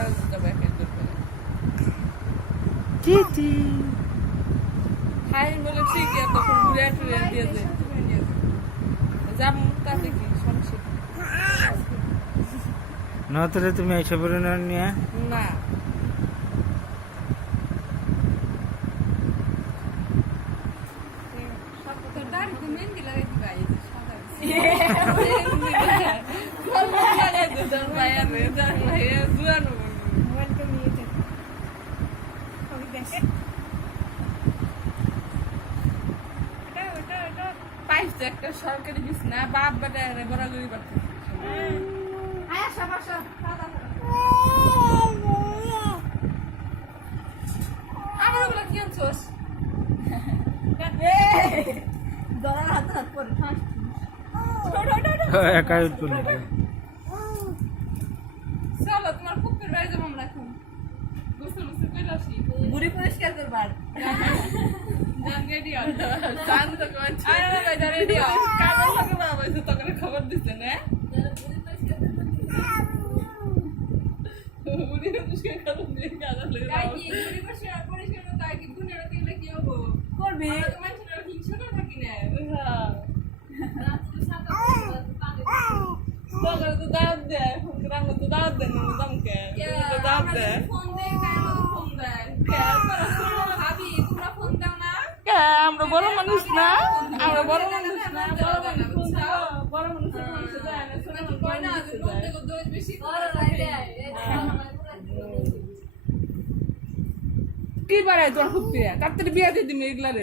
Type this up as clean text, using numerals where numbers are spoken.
আমরা যাবো এক একজন করে। চিঠি হাই বলে ঠিক আছে, তখন ঘুরে টুরে দিয়ে দে যাবো, তাতে কি সমস্যা? নতরে তুমি এসে পড়ে নিয়ে না পাইছে একটা সরকারি বিছনা, বাপ বেটা গড়াগড়ি করতে আমার ওগুলো কি আনছোস? একাই তুলে চলো তোমার কুকুর বাড়ি যাবো আমরা এখন, গোসল গোসল করে আসি। বুড়ি পরিষ্কার করবার জান রেডি হও, জান তো কোচ আরে ভাই জান রেডি হও, কালো লাগে বাবা তো তোকে খবর দিছে না বুড়ি পরিষ্কার করুন দিয়ে কালো লাগে তাই কি বুড়ি পরিষ্কার পরিষ্কার তাই কি বুড়িরা কিলে কি হবো করবি মানুষরা হিংসা না থাকি না। তোকে তো দাওয়াত দে, গ্রাম তো দাওয়াত দে না দমকে তো দাওয়াত দে, ফোন দে কার ফোন দে কে তোরা ভাবি তোমরা ফোন দাও না কে? আমরা বড় মানুষ না, আমরা বড় মানুষ না, বড় মানুষ যায় না, ছোট মানুষ কয় না যে ফোন দেখো দোষ বেশি করে কি বাড়ায় তোর খুব তাড়াতাড়ি বিয়া দিয়ে দিবি এগুলা রে।